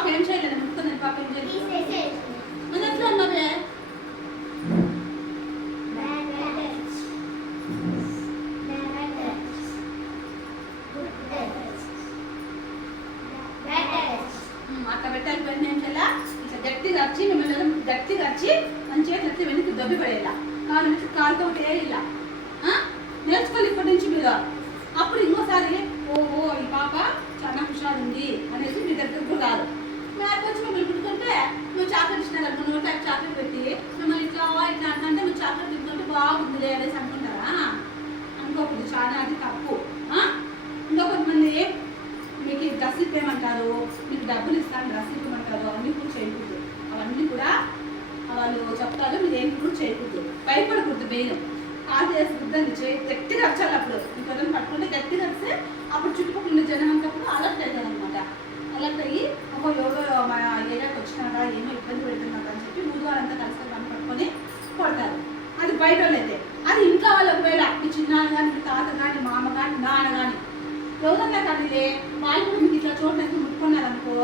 పాప ఏం చేయలేదు ముట్టుకుంది పాప ఏం చేయలేదు మరి ఎట్లా ఉన్నవే అట్లా పెట్టాలి పని ఏం చేయాలా ఇట్లా గట్టిగా వచ్చి మిమ్మల్ని గట్టిగా వచ్చి మంచిగా గట్టి వెనక్కి దొబ్బి పడేయాల కాలుతో వేయాల నేర్చుకోవాలి ఇప్పటి నుంచి మీరు అప్పుడు ఇంకోసారి ఓహో ఈ పాప చాలా హుషారు ఉంది అనేసి మీ దగ్గర కూడా రాదు మేరకు వచ్చి మిమ్మల్ని పుట్టుకుంటే నువ్వు చాక్లెట్ ఇచ్చినారు నోట్ టైప్ చాక్లెట్ పెట్టి మిమ్మల్ని ఇట్లా ఇట్లా అంటే నువ్వు చాక్లెట్ తింటుంటే బాగుందిలే అనేసి అనుకుంటారా అనుకోకూడదు చాలా అది తప్పు ఇంకా కొంతమంది మీకు డ్రెస్ ఇప్పేయమంటారు మీకు డబ్బులు ఇస్తాను డ్రెస్ ఇప్పమంటారు అవన్నీ కూడా చేయకూడదు అవన్నీ కూడా వాళ్ళు చెప్తారు మీరు ఏం కూడా చేయకూడదు భయపడకూడదు మెయిన్ కాదు వేసి గుద్దండి గట్టిగా వచ్చాలి అప్పుడు ఇంకొకరిని పట్టుకుంటే గట్టిగా వస్తే అప్పుడు చుట్టుపక్కల ఉండే జనం అంతా కూడా అలర్ట్ అవుతుంది అనమాట అలర్ట్ అయ్యి ఒక యోగా మా ఏరియాకి వచ్చినారా ఏమో ఇబ్బంది పెడుతున్నారు అని చెప్పి ఊరు వాళ్ళంతా కలిసి పట్టుకొని కొడతారు అది బయట వాళ్ళైతే అది ఇంట్లో వాళ్ళు ఒకవేళ మీ చిన్నాన్న కానీ మీ తాత కానీ మామ కానీ నాన్న కానీ ఎవరన్నా కానీ వాళ్ళు కూడా మీకు ఇట్లా చోట్లకి ముట్టుకున్నారనుకో